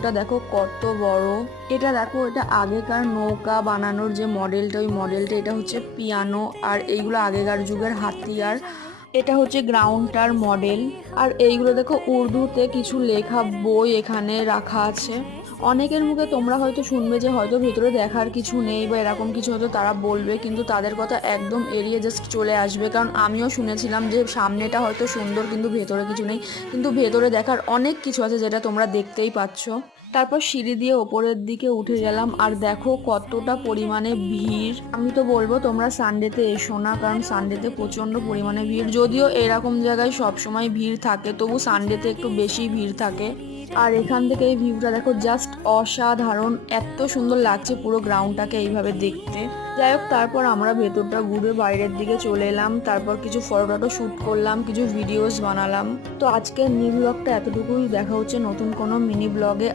ভেতরটা দেখো কত বড়। এটা দেখো, এটা আগেকার নৌকা বানানোর যে মডেলটা, ওই মডেলটা। এটা হচ্ছে পিয়ানো, আর এইগুলো আগেকার যুগের হাতিয়ার। এটা হচ্ছে গ্রাউন্ডটার মডেল। আর এইগুলো দেখো উর্দুতে কিছু লেখা বই এখানে রাখা আছে। অনেকের মুখে তোমরা হয়তো শুনবে যে হয়তো ভেতরে দেখার কিছু নেই বা এরকম কিছু হয়তো তারা বলবে, কিন্তু তাদের কথা একদম এড়িয়ে জাস্ট চলে আসবে। কারণ আমিও শুনেছিলাম যে সামনেটা হয়তো সুন্দর কিন্তু ভেতরে কিছু নেই, কিন্তু ভেতরে দেখার অনেক কিছু আছে যেটা তোমরা দেখতেই পাচ্ছ। তারপর সিঁড়ি দিয়ে ওপরের দিকে উঠে গেলাম, আর দেখো কতটা পরিমাণে ভিড়। আমি তো বলবো তোমরা সানডেতে এসো না, কারণ সানডেতে প্রচন্ড পরিমাণে ভিড়। যদিও এরকম জায়গায় সব সময় ভিড় থাকে, তবু সানডেতে একটু বেশি ভিড় থাকে। আর এখান থেকে এই ভিউটা দেখো, জাস্ট অসাধারণ, এত সুন্দর লাগছে পুরো গ্রাউন্ডটাকে এইভাবে দেখতে। যাই হোক, তারপর আমরা ভেতরটা ঘুরে বাইরের দিকে চলে এলাম। তারপর কিছু ফটো শুট করলাম, কিছু ভিডিওস বানালাম। তো আজকের মিনি ব্লগটা এতটুকুই। দেখা হচ্ছে নতুন কোনো মিনি ব্লগে।